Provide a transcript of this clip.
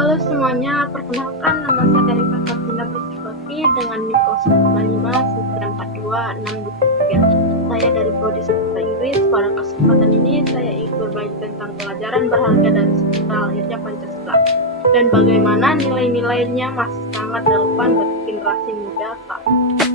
Halo semuanya, perkenalkan nama saya Rika Fatina Prisikoki dengan NIM 055942623. Saya dari Prodi Sastra Inggris. Pada kesempatan ini saya ingin berbagi tentang pelajaran berharga dan sejarah lahirnya Pancasila dan bagaimana nilai-nilainya masih sangat relevan bagi generasi muda saat ini.